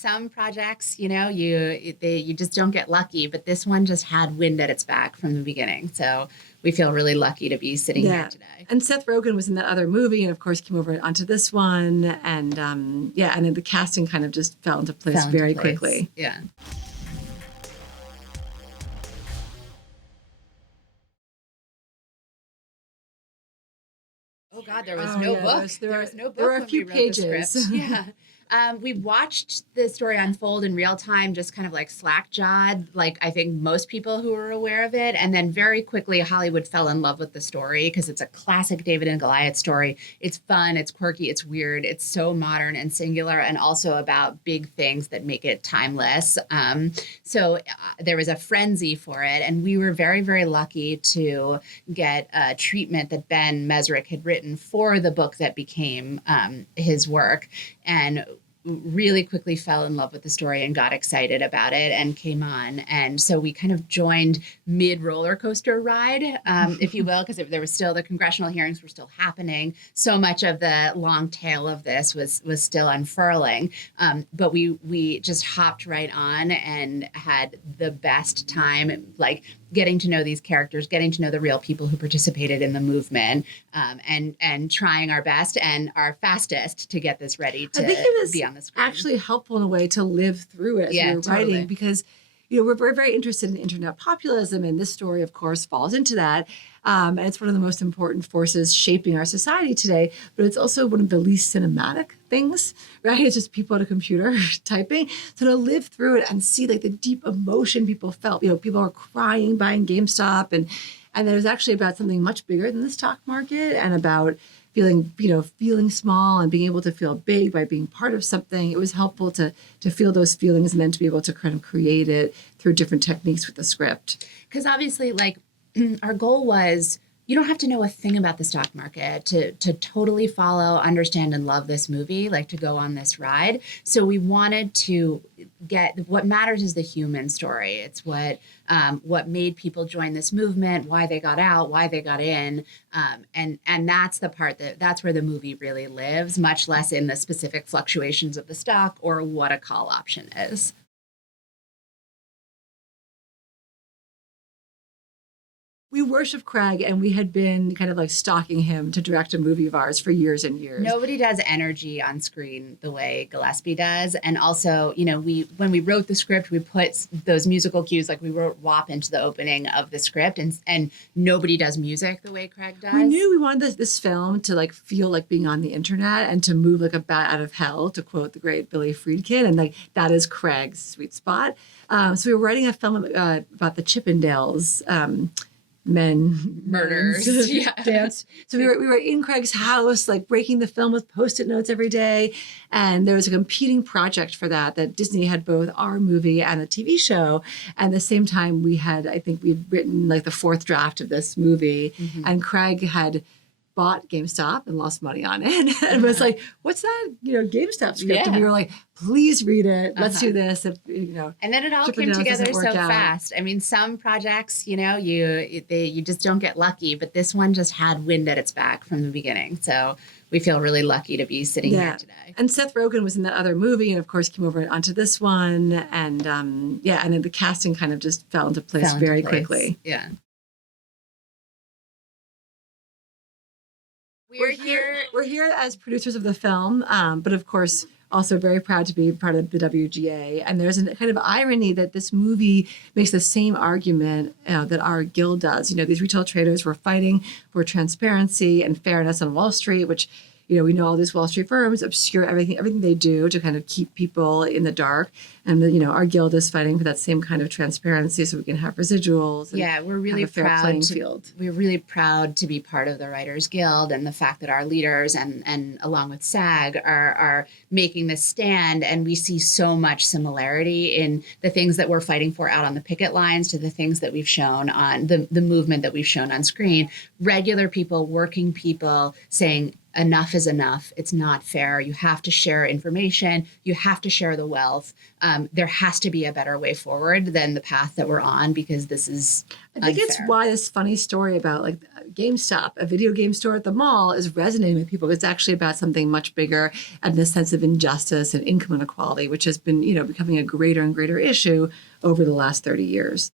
Some projects, you just don't get lucky, but this one just had wind at its back from the beginning. So we feel really lucky to be sitting here today. And Seth Rogen was in that other movie, and of course came over onto this one, and and then the casting kind of just fell into place very quickly. Yeah. Oh God, there was no book. There was no book. There were a few pages. Yeah. We watched the story unfold in real time, just kind of like slack-jawed, like I think most people who were aware of it. And then very quickly, Hollywood fell in love with the story because it's a classic David and Goliath story. It's fun, it's quirky, it's weird, it's so modern and singular, and also about big things that make it timeless. So there was a frenzy for it, and we were very, very lucky to get a treatment that Ben Mezrich had written for the book that became his work. And really quickly fell in love with the story and got excited about it and came on. And so we kind of joined mid roller coaster ride, if you will, because there was still the congressional hearings were still happening. So much of the long tail of this was still unfurling. But we just hopped right on and had the best time, like getting to know these characters, getting to know the real people who participated in the movement, and trying our best and our fastest to get this ready to be on the screen. Actually helpful in a way to live through it as we were writing, because we're very interested in internet populism, and this story, of course, falls into that. And it's one of the most important forces shaping our society today, but it's also one of the least cinematic things, right? It's just people at a computer typing. So to live through it and see like the deep emotion people felt, people are crying buying GameStop, and it was actually about something much bigger than the stock market, and about feeling small and being able to feel big by being part of something. It was helpful to feel those feelings and then to be able to kind of create it through different techniques with the script. Because obviously, like, our goal was, you don't have to know a thing about the stock market to totally follow, understand, and love this movie, like to go on this ride. So we wanted to get, what matters is the human story. It's what made people join this movement, why they got out, why they got in. And that's the part that's where the movie really lives, much less in the specific fluctuations of the stock or what a call option is. We worship Craig, and we had been kind of like stalking him to direct a movie of ours for years and years. Nobody does energy on screen the way Gillespie does. And also, when we wrote the script, we put those musical cues, like we wrote WAP into the opening of the script, and nobody does music the way Craig does. We knew we wanted this film to like feel like being on the internet and to move like a bat out of hell, to quote the great Billy Friedkin, and like that is Craig's sweet spot. So we were writing a film about the Chippendales. Men murders dance. So we were in Craig's house, like breaking the film with Post-it notes every day. And there was a competing project for that Disney had both our movie and a TV show. And at the same time, I think we'd written like the fourth draft of this movie. Mm-hmm. And Craig had bought GameStop and lost money on it. And was like, what's that, GameStop script? Yeah. And we were like, please read it. Let's do this. And then it all came together so fast. I mean, some projects, you just don't get lucky, but this one just had wind at its back from the beginning. So we feel really lucky to be sitting here today. And Seth Rogen was in that other movie, and of course came over onto this one. And and then the casting kind of just fell into place very quickly. Yeah. We're here as producers of the film, but of course also very proud to be part of the WGA. And there's a kind of irony that this movie makes the same argument that our guild does. These retail traders were fighting for transparency and fairness on Wall Street, which we know all these Wall Street firms obscure everything they do to kind of keep people in the dark. And our guild is fighting for that same kind of transparency so we can have residuals. And we're really We're really proud to be part of the Writers Guild, and the fact that our leaders and along with SAG are making this stand. And we see so much similarity in the things that we're fighting for out on the picket lines to the things that we've shown on the movement that we've shown on screen. Regular people, working people saying, enough is enough. It's not fair. You have to share information. You have to share the wealth. There has to be a better way forward than the path that we're on, because this is I think unfair. it's why this funny story about like GameStop, a video game store at the mall, is resonating with people. It's actually about something much bigger, and this sense of injustice and income inequality, which has been, becoming a greater and greater issue over the last 30 years.